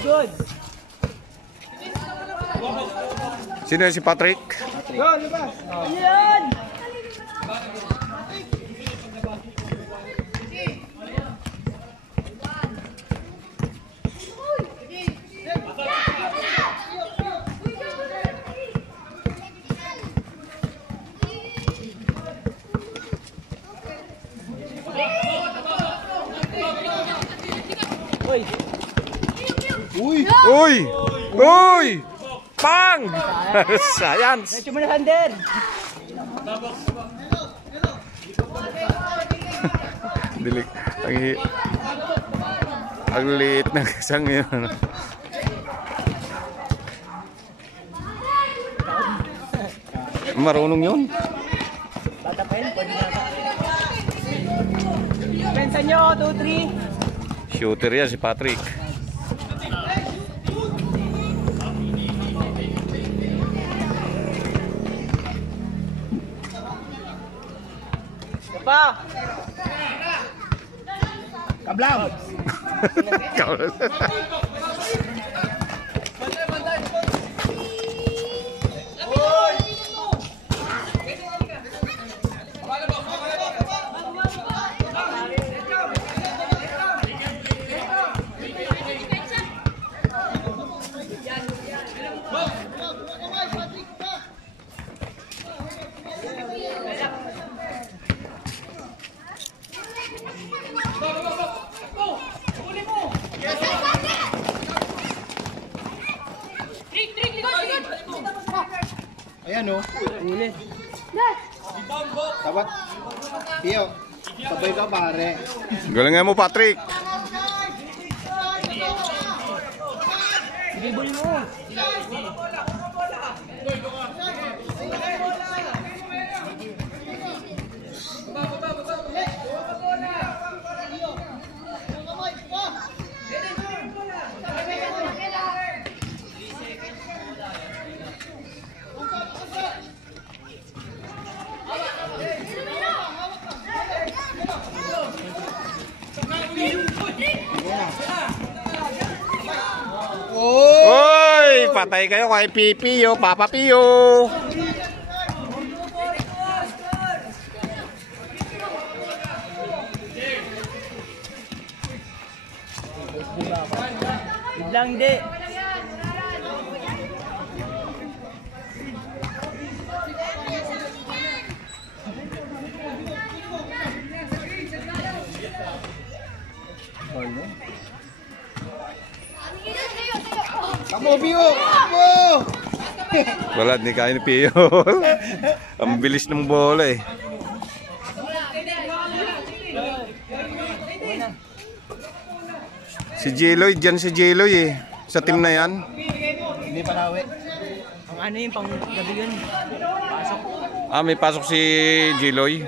Good. Sino si Patrick? Go, labas. Yan! Uy! Pang! Science! Medyo manahan din. Dilik. Ang liit ng isang yun. Marunong yun. Bata pa yun, pwede na. Pensa nyo, 2-3. Shooter yan si Patrick. Pa! Kablaw! Ayan o. Uli. Dapat. Tiyo. Sabay ka pare. Galingan mo Patrick. Dribble mo. Oy! Patay kayo kay Pipiyo, Papa Piyo. Biglang di. Kamu Piyo! Kamu! Wala, di kaya ni Piyo. Ang bilis ng bola eh. Si Jeloy, dyan si Jeloy eh. Sa team na yan. Hindi palawi. Ang ano yung pang gabi yun? Pasok. Ah, may pasok si Jeloy.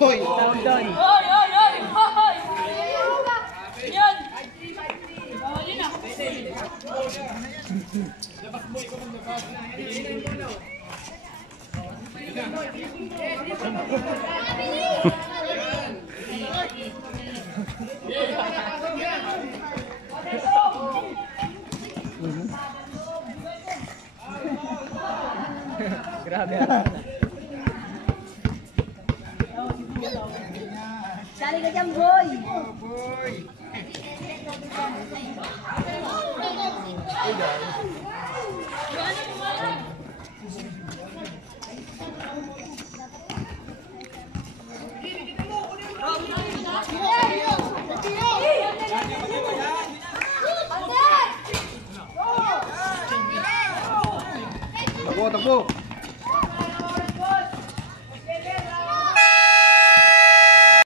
Hoy! Down. Grabe. Sali ka dyan, boy! Takbo!